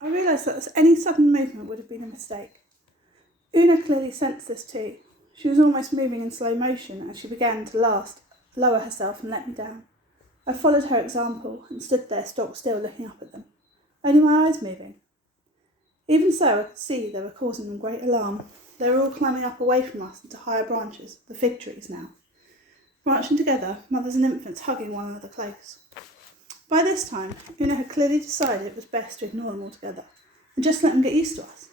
I realised that any sudden movement would have been a mistake. Una clearly sensed this too. She was almost moving in slow motion as she began to lower herself and let me down. I followed her example and stood there stock still looking up at them, only my eyes moving. Even so, I could see they were causing them great alarm. They were all climbing up away from us into higher branches, the fig trees now. Marching together, mothers and infants hugging one another close. By this time, Una had clearly decided it was best to ignore them altogether and just let them get used to us.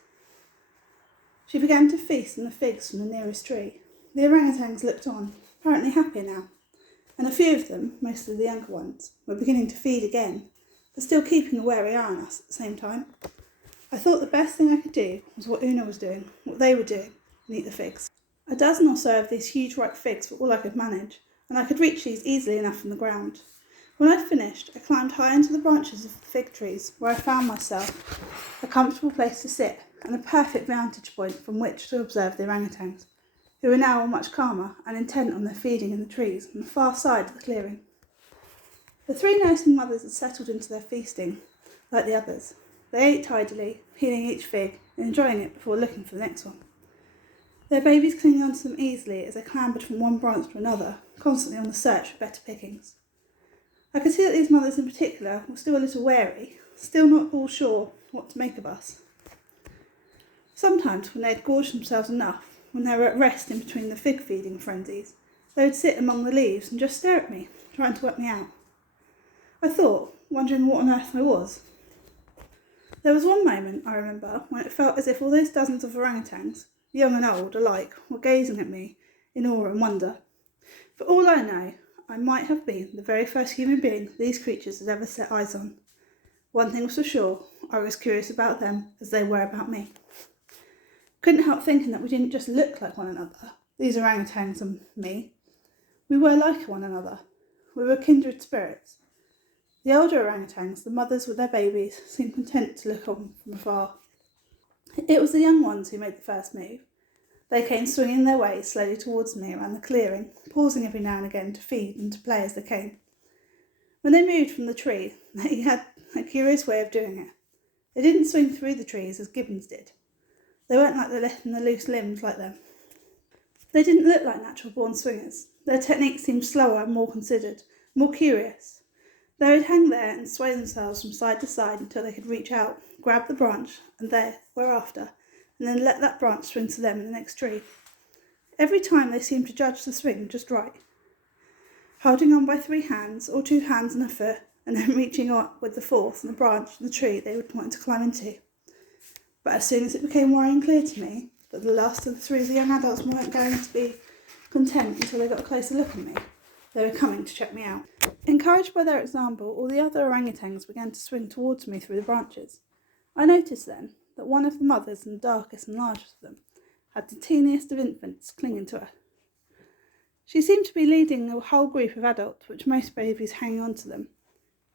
She began to feast on the figs from the nearest tree. The orangutans looked on, apparently happier now, and a few of them, mostly the younger ones, were beginning to feed again, but still keeping a wary eye on us at the same time. I thought the best thing I could do was what Una was doing, what they were doing, and eat the figs. A dozen or so of these huge ripe figs were all I could manage, and I could reach these easily enough from the ground. When I'd finished, I climbed high into the branches of the fig trees, where I found myself a comfortable place to sit, and a perfect vantage point from which to observe the orangutans, who were now all much calmer and intent on their feeding in the trees on the far side of the clearing. The three nursing mothers had settled into their feasting, like the others. They ate tidily, peeling each fig and enjoying it before looking for the next one. Their babies clinging onto them easily as they clambered from one branch to another, constantly on the search for better pickings. I could see that these mothers in particular were still a little wary, still not all sure what to make of us. Sometimes, when they had gorged themselves enough, when they were at rest in between the fig feeding frenzies, they would sit among the leaves and just stare at me, trying to work me out. I thought, wondering what on earth I was. There was one moment, I remember, when it felt as if all those dozens of orangutans, young and old alike, were gazing at me in awe and wonder. For all I know, I might have been the very first human being these creatures had ever set eyes on. One thing was for sure, I was curious about them as they were about me. Couldn't help thinking that we didn't just look like one another, these orangutans and me. We were like one another. We were kindred spirits. The older orangutans, the mothers with their babies, seemed content to look on from afar. It was the young ones who made the first move. They came swinging their way slowly towards me around the clearing, pausing every now and again to feed and to play as they came. When they moved from the tree, they had a curious way of doing it. They didn't swing through the trees as gibbons did. They weren't like the loose limbs like them. They didn't look like natural-born swingers. Their technique seemed slower and more considered, more curious. They would hang there and sway themselves from side to side until they could reach out, grab the branch, and there, whereafter, and then let that branch swing to them in the next tree. Every time they seemed to judge the swing just right, holding on by 3 hands, or 2 hands and a foot, and then reaching up with the fourth and the branch of the tree they would want to climb into. But as soon as it became worrying clear to me that the last of the 3 of the young adults weren't going to be content until they got a closer look at me, they were coming to check me out. Encouraged by their example, all the other orangutans began to swing towards me through the branches. I noticed then that one of the mothers, and the darkest and largest of them, had the teeniest of infants clinging to her. She seemed to be leading a whole group of adults, with most babies hanging on to them.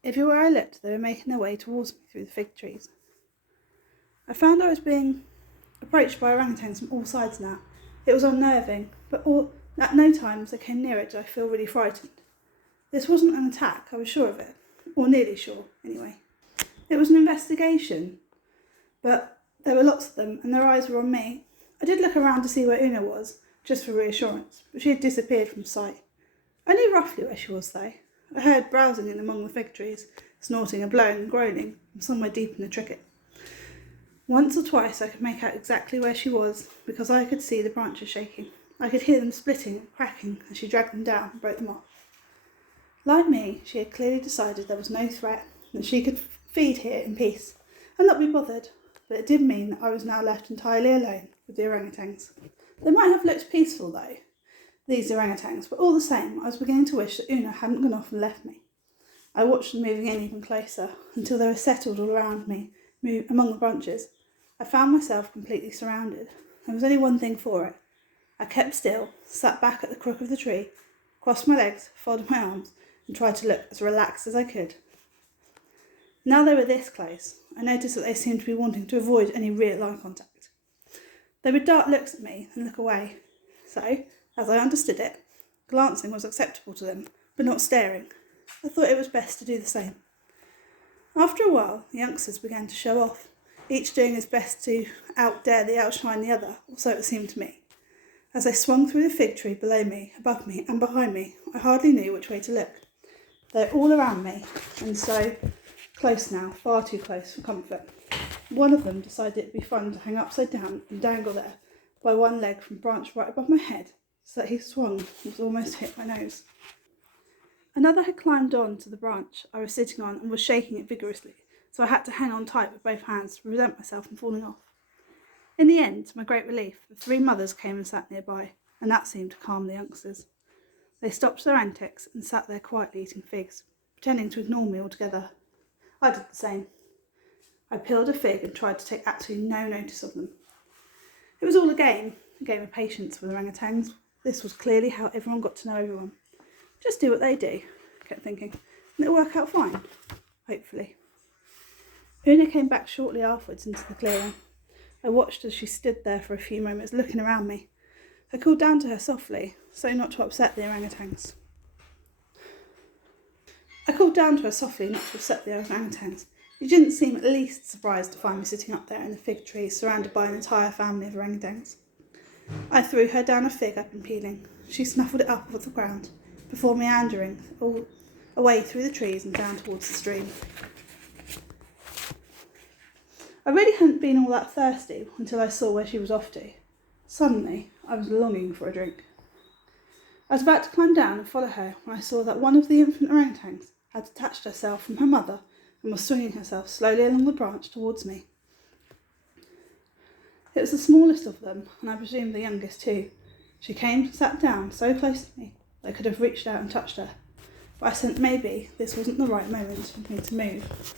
Everywhere I looked, they were making their way towards me through the fig trees. I found I was being approached by orangutans from all sides now. It was unnerving, but at no time as I came near it did I feel really frightened. This wasn't an attack, I was sure of it, or nearly sure, anyway. It was an investigation, but there were lots of them, and their eyes were on me. I did look around to see where Una was, just for reassurance, but she had disappeared from sight. I knew roughly where she was, though. I heard browsing in among the fig trees, snorting and blowing and groaning from somewhere deep in the thicket. Once or twice I could make out exactly where she was, because I could see the branches shaking. I could hear them splitting and cracking as she dragged them down and broke them off. Like me, she had clearly decided there was no threat, that she could feed here in peace, and not be bothered, but it did mean that I was now left entirely alone with the orangutans. They might have looked peaceful, though, these orangutans, but all the same, I was beginning to wish that Una hadn't gone off and left me. I watched them moving in even closer, until they were settled all around me, among the branches. I found myself completely surrounded. There was only one thing for it. I kept still, sat back at the crook of the tree, crossed my legs, folded my arms, and tried to look as relaxed as I could. Now they were this close, I noticed that they seemed to be wanting to avoid any real eye contact. They would dart looks at me and look away. So, as I understood it, glancing was acceptable to them, but not staring. I thought it was best to do the same. After a while, the youngsters began to show off. each doing his best to outshine the other, or so it seemed to me. As I swung through the fig tree below me, above me, and behind me, I hardly knew which way to look. They're all around me, and so close now, far too close for comfort. One of them decided it'd be fun to hang upside down and dangle there by one leg from a branch right above my head, so that he swung and almost hit my nose. Another had climbed on to the branch I was sitting on and was shaking it vigorously, so I had to hang on tight with both hands to prevent myself from falling off. In the end, to my great relief, the 3 mothers came and sat nearby, and that seemed to calm the youngsters. They stopped their antics and sat there quietly eating figs, pretending to ignore me altogether. I did the same. I peeled a fig and tried to take absolutely no notice of them. It was all a game of patience with orangutans. This was clearly how everyone got to know everyone. Just do what they do, I kept thinking, and it'll work out fine, hopefully. Una came back shortly afterwards into the clearing. I watched as she stood there for a few moments looking around me. I called down to her softly, so not to upset the orangutans. She didn't seem at least surprised to find me sitting up there in the fig tree, surrounded by an entire family of orangutans. I threw her down a fig I'd been peeling. She snuffled it up off the ground, before meandering all away through the trees and down towards the stream. I really hadn't been all that thirsty until I saw where she was off to. Suddenly, I was longing for a drink. I was about to climb down and follow her when I saw that one of the infant orangutans had detached herself from her mother and was swinging herself slowly along the branch towards me. It was the smallest of them, and I presume the youngest too. She came and sat down so close to me that I could have reached out and touched her, but I sensed maybe this wasn't the right moment for me to move.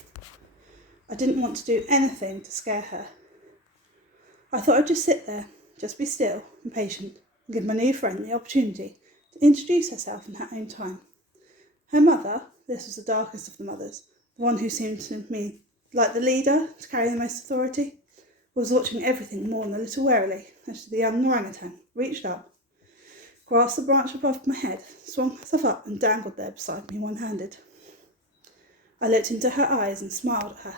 I didn't want to do anything to scare her. I thought I'd just sit there, just be still and patient, and give my new friend the opportunity to introduce herself in her own time. Her mother, this was the darkest of the mothers, the one who seemed to me like the leader to carry the most authority, was watching everything more than a little warily as the young orangutan reached up, grasped the branch above my head, swung herself up and dangled there beside me one-handed. I looked into her eyes and smiled at her.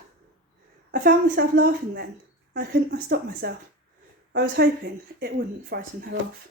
I found myself laughing then. I couldn't stop myself. I was hoping it wouldn't frighten her off.